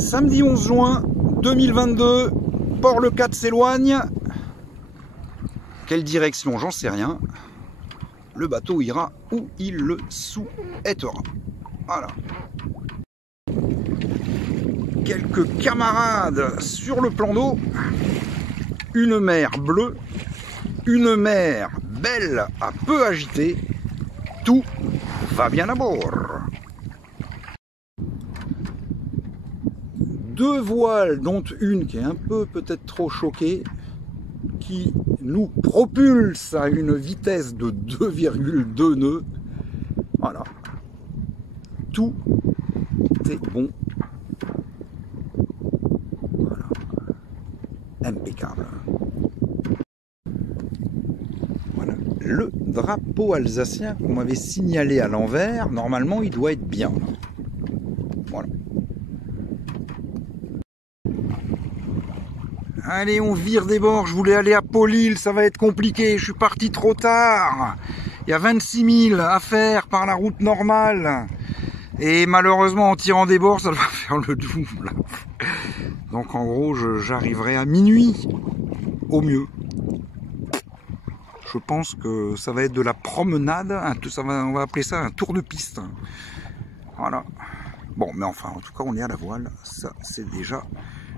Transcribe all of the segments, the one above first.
Samedi 11 juin 2022, Port-le-Cat s'éloigne. Quelle direction? J'en sais rien. Le bateau ira où il le souhaitera. Voilà. Quelques camarades sur le plan d'eau. Une mer bleue. Une mer belle à peu agitée. Tout va bien à bord. Deux voiles, dont une qui est un peu peut-être trop choquée, qui nous propulse à une vitesse de 2,2 nœuds. Voilà. Tout est bon. Voilà. Impeccable. Voilà. Le drapeau alsacien qu'on m'avait signalé à l'envers, normalement il doit être bien. Voilà. Allez, on vire des bords, je voulais aller à Pau-Lille, ça va être compliqué, je suis parti trop tard. Il y a 26 000 à faire par la route normale. Et malheureusement, en tirant des bords, ça va faire le double. Donc en gros, j'arriverai à minuit, au mieux. Je pense que ça va être de la promenade, on va appeler ça un tour de piste. Voilà. Bon, mais enfin, en tout cas, on est à la voile, ça c'est déjà...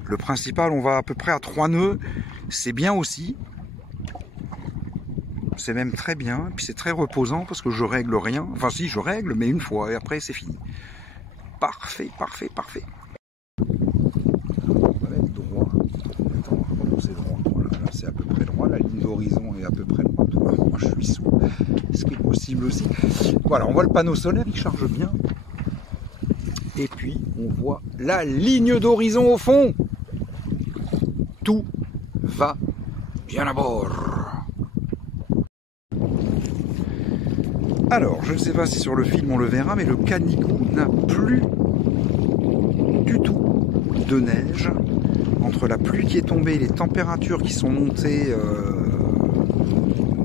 Le principal, on va à peu près à 3 nœuds, c'est bien aussi. C'est même très bien, et puis c'est très reposant parce que je règle rien. Enfin si, je règle, mais une fois, et après c'est fini. Parfait, parfait, parfait. On va être droit. Attends, c'est droit. Voilà, là c'est à peu près droit, la ligne d'horizon est à peu près droite. Voilà, moi je suis sous. Ce qui est possible aussi. Voilà, on voit le panneau solaire, il charge bien. Et puis on voit la ligne d'horizon au fond. Tout va bien à bord. Alors, je ne sais pas si sur le film on le verra, mais le Canigou n'a plus du tout de neige. Entre la pluie qui est tombée et les températures qui sont montées,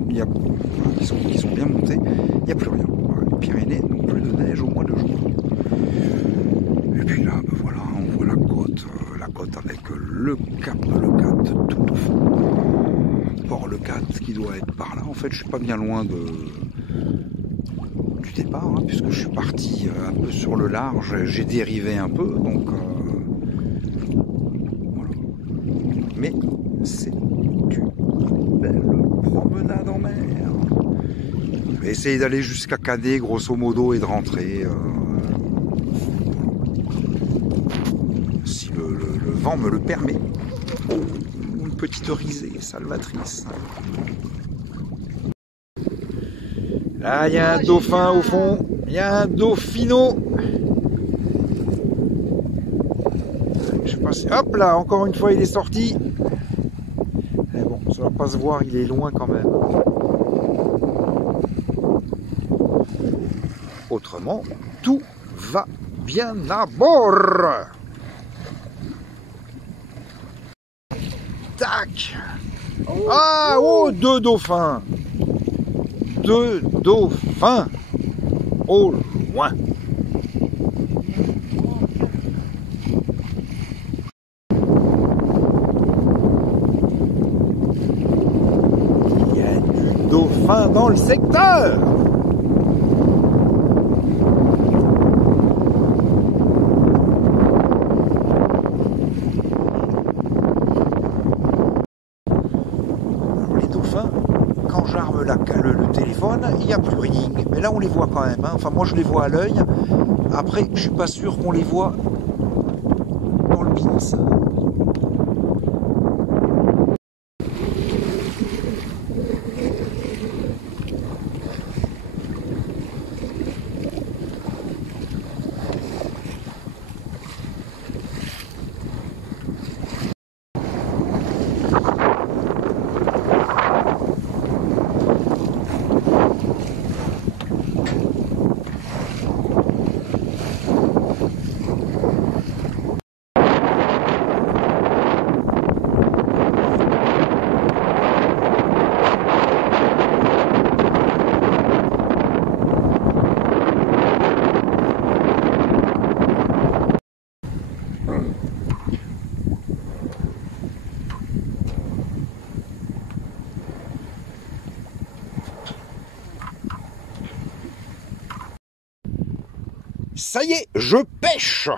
qui sont bien montées, il n'y a plus rien. Les Pyrénées n'ont plus de neige au mois de juin. Et puis là, ben voilà, on voit la côte avec le cap de Leucate tout au fond. Port-le-Cat qui doit être par là. En fait, je suis pas bien loin du départ, hein, puisque je suis parti un peu sur le large, j'ai dérivé un peu, donc voilà. Mais c'est une belle promenade en mer. Je vais essayer d'aller jusqu'à Cadet, grosso modo, et de rentrer. Si le vent me le permet. Oh, une petite risée salvatrice. Là, il y a un dauphin au fond. Il y a un dauphino. Je sais pas si... Hop là, encore une fois, il est sorti. Mais bon, ça va pas se voir, il est loin quand même. Autrement, tout va bien à bord. Tac. Ah, oh, deux dauphins. Deux dauphins. Au loin. Il y a du dauphin dans le secteur. Quand j'arme le téléphone, il n'y a plus rien. Mais là, on les voit quand même. Hein. Enfin, moi, je les vois à l'œil. Après, je suis pas sûr qu'on les voit dans le bins. Ça y est, je pêche.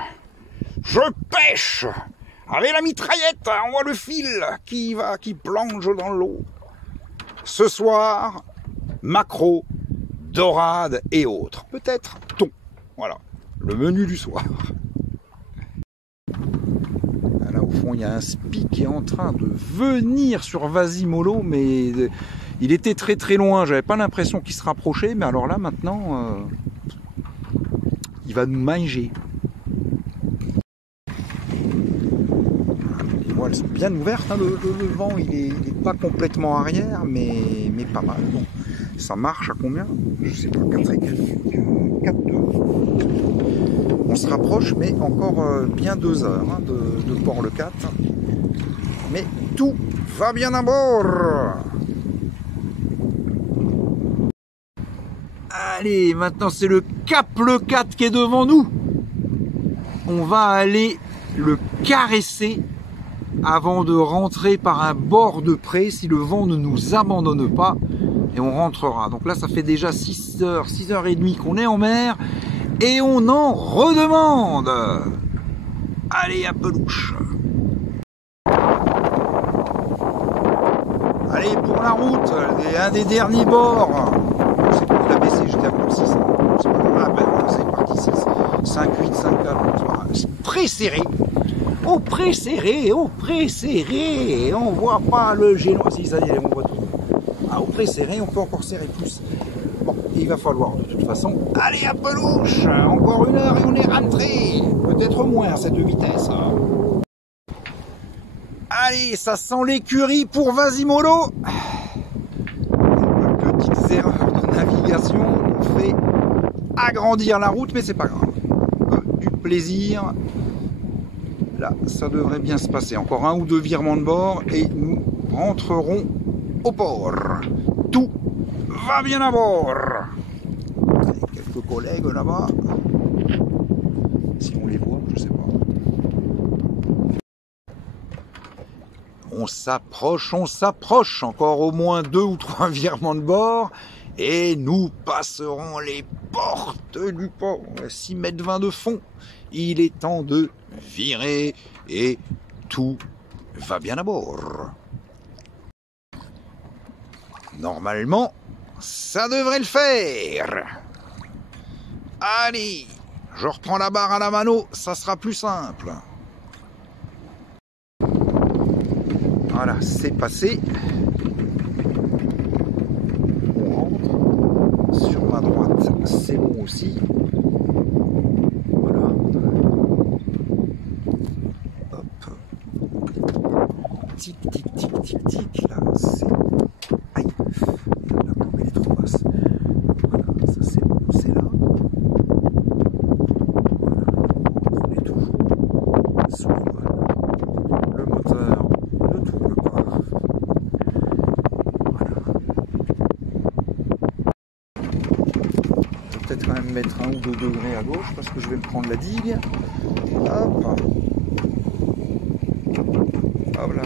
Je pêche. Avec la mitraillette, on voit le fil qui plonge dans l'eau. Ce soir, maquereau, dorade et autres. Peut-être thon. Voilà, le menu du soir. Là, au fond, il y a un spi qui est en train de venir sur Vasimolo, mais il était très très loin. J'avais pas l'impression qu'il se rapprochait, mais alors là, maintenant, il va nous manger. Les voiles sont bien ouvertes, hein. Le vent, il est pas complètement arrière, mais pas mal. Bon, ça marche à combien? Je sais pas, 4,2. On se rapproche, mais encore bien 2 heures hein, de Port-le-Cat. Mais tout va bien à bord. Allez, maintenant c'est le Cap Le 4 qui est devant nous. On va aller le caresser avant de rentrer par un bord de près si le vent ne nous abandonne pas. Et on rentrera. Donc là, ça fait déjà 6h30 qu'on est en mer. Et on en redemande. Allez, à pelouche. Allez, pour la route, un des derniers bords. Je sais pas, il a baissé, j'étais à plus 6. C'est pas grave, ah ben voilà, c'est parti 6. 5-8, 5-4. Pré-serré. Au pré-serré, au pré-serré. On voit pas le génois. Si, ça y est, on voit tout. Ah, au pré-serré, on peut encore serrer plus. Bon, il va falloir de toute façon aller à pelouche. Encore 1 heure et on est rentré. Peut-être moins à cette vitesse. Allez, ça sent l'écurie pour Vasimolo. Petites erreurs de navigation ont fait agrandir la route, mais c'est pas grave. Du plaisir. Là, ça devrait bien se passer. Encore 1 ou 2 virements de bord et nous rentrerons au port. Tout va bien à bord. Quelques collègues là-bas. Si on les voit, je sais pas. On s'approche. Encore au moins 2 ou 3 virements de bord. Et nous passerons les portes du port. 6,20 m de fond. Il est temps de virer et tout va bien à bord. Normalement, ça devrait le faire. Allez, je reprends la barre à la mano, ça sera plus simple. Voilà, c'est passé. On rentre. Sur ma droite, c'est bon aussi. Voilà. Hop. Tic, tic, tic, tic, tic. Là, c'est... Aïe. La courbe, elle est trop basse. Voilà, ça c'est bon, c'est là. Voilà. On est toujours sous les voiles. Le moteur ne tourne pas. Voilà. Je vais peut-être quand même mettre 1 ou 2 degrés à gauche parce que je vais me prendre la digue. Hop. Hop là.